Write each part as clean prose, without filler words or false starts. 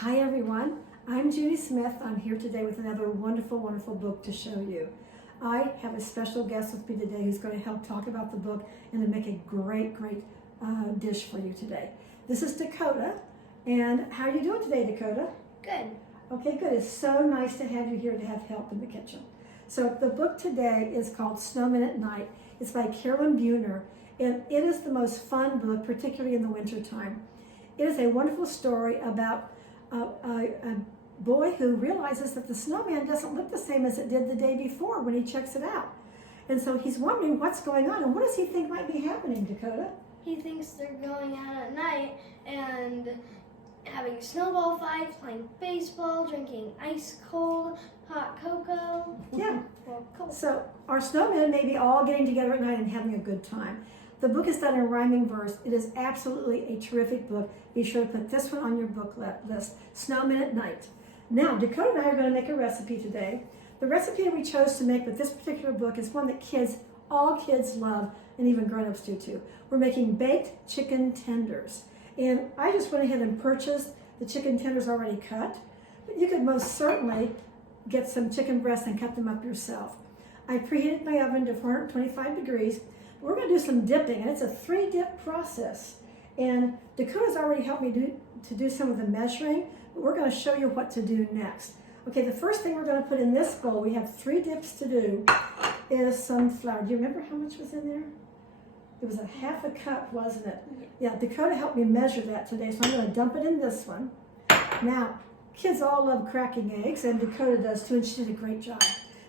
Hi everyone, I'm Judy Smith. I'm here today with another wonderful, wonderful book to show you. I have a special guest with me today who's going to help talk about the book and to make a great dish for you today. This is Dakota, and how are you doing today, Dakota? Good. Okay, good. It's so nice to have you here to have help in the kitchen. So the book today is called Snowmen at Night. It's by Carolyn Buehner, and it is the most fun book, particularly in the winter time. It is a wonderful story about a boy who realizes that the snowman doesn't look the same as it did the day before when he checks it out. And so he's wondering what's going on, and what does he think might be happening, Dakota? He thinks they're going out at night and having snowball fights, playing baseball, drinking ice cold hot cocoa. Yeah. Well, cold. So our snowmen may be all getting together at night and having a good time. The book is done in rhyming verse. It is absolutely a terrific book. Be sure to put this one on your book list, Snowmen at Night. Now, Dakota and I are going to make a recipe today. The recipe we chose to make with this particular book is one that all kids love, and even grown-ups do too. We're making baked chicken tenders. And I just went ahead and purchased the chicken tenders already cut, but you could most certainly get some chicken breasts and cut them up yourself. I preheated my oven to 425 degrees. We're going to do some dipping, and it's a 3-dip process. And Dakota's already helped me to do some of the measuring, but we're going to show you what to do next. Okay, the first thing we're going to put in this bowl, we have 3 dips to do, is some flour. Do you remember how much was in there? It was a half a cup, wasn't it? Yeah, Dakota helped me measure that today, so I'm going to dump it in this one. Now, kids all love cracking eggs, and Dakota does too, and she did a great job.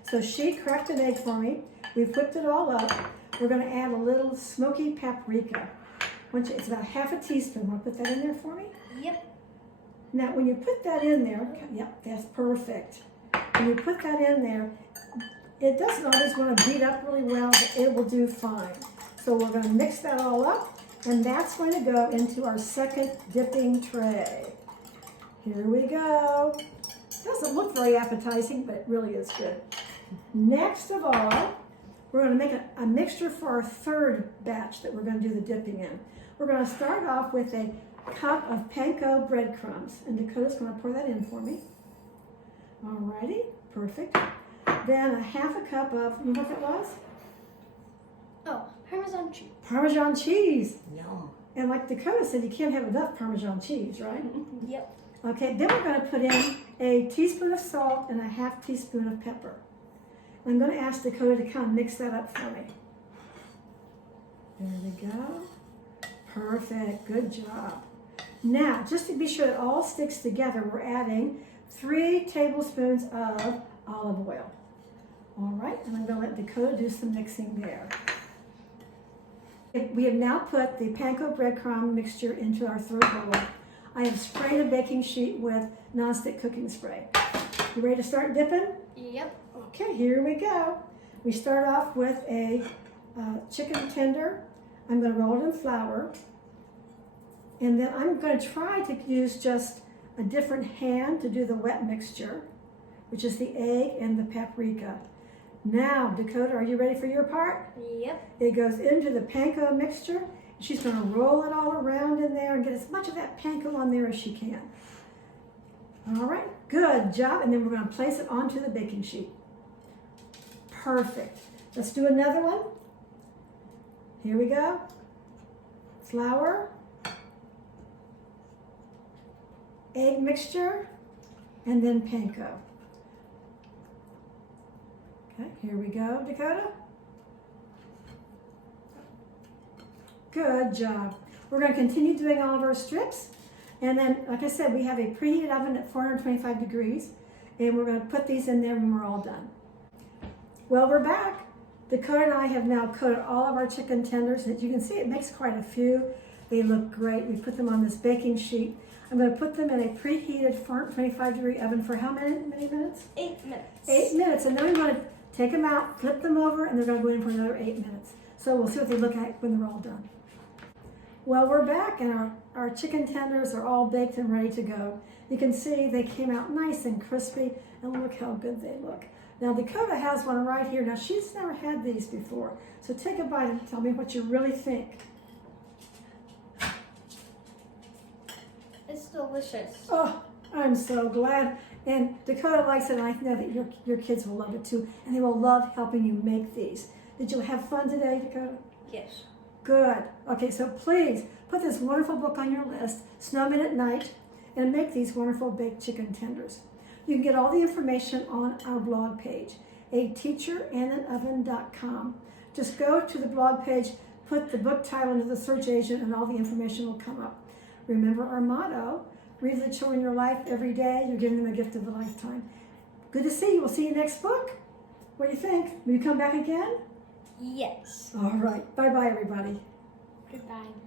So she cracked an egg for me. We've whipped it all up. We're going to add a little smoky paprika. It's about half a teaspoon. Want to put that in there for me? Yep. Now, when you put that in there, yep, that's perfect. When you put that in there, it doesn't always want to beat up really well, but it will do fine. So we're going to mix that all up, and that's going to go into our second dipping tray. Here we go. Doesn't look very appetizing, but it really is good. Next of all, we're going to make a mixture for our third batch that we're going to do the dipping in. We're going to start off with a cup of panko breadcrumbs, and Dakota's going to pour that in for me. Alrighty, perfect. Then a half a cup of, you know what that was? Oh, Parmesan cheese. Parmesan cheese. Yum. And like Dakota said, you can't have enough Parmesan cheese, right? Yep. Okay, then we're going to put in a teaspoon of salt and a half teaspoon of pepper. I'm going to ask Dakota to kind of mix that up for me. There we go. Perfect. Good job. Now, just to be sure it all sticks together, we're adding 3 tablespoons of olive oil. All right, and I'm going to let Dakota do some mixing there. We have now put the panko breadcrumb mixture into our third bowl. I have sprayed a baking sheet with nonstick cooking spray. You ready to start dipping? Yep. Okay, here we go. We start off with a chicken tender. I'm going to roll it in flour. And then I'm going to try to use just a different hand to do the wet mixture, which is the egg and the paprika. Now, Dakota, are you ready for your part? Yep. It goes into the panko mixture. She's going to roll it all around in there and get as much of that panko on there as she can. All right, good job. And then we're going to place it onto the baking sheet. Perfect. Let's do another one. Here we go. Flour, egg mixture, and then panko. Okay, here we go, Dakota. Good job. We're going to continue doing all of our strips. And then, like I said, we have a preheated oven at 425 degrees. And we're going to put these in there when we're all done. Well, we're back. Dakota and I have now coated all of our chicken tenders. As you can see, it makes quite a few. They look great. We put them on this baking sheet. I'm going to put them in a preheated 425 degree oven for how many minutes? 8 minutes. 8 minutes. And then we're going to take them out, flip them over, and they're going to go in for another 8 minutes. So we'll see what they look like when they're all done. Well, we're back, and our chicken tenders are all baked and ready to go. You can see they came out nice and crispy, and look how good they look. Now, Dakota has one right here. Now, she's never had these before, so take a bite and tell me what you really think. It's delicious. Oh, I'm so glad. And Dakota likes it, and I know that your kids will love it too, and they will love helping you make these. Did you have fun today, Dakota? Yes. Good. Okay, so please put this wonderful book on your list, Snowmen at Night, and make these wonderful baked chicken tenders. You can get all the information on our blog page, ateacherandanoven.com. Just go to the blog page, put the book title into the search engine, and all the information will come up. Remember our motto, read the children your life every day. You're giving them a gift of a lifetime. Good to see you. We'll see you next book. What do you think? Will you come back again? Yes. All right. Bye-bye, everybody. Goodbye.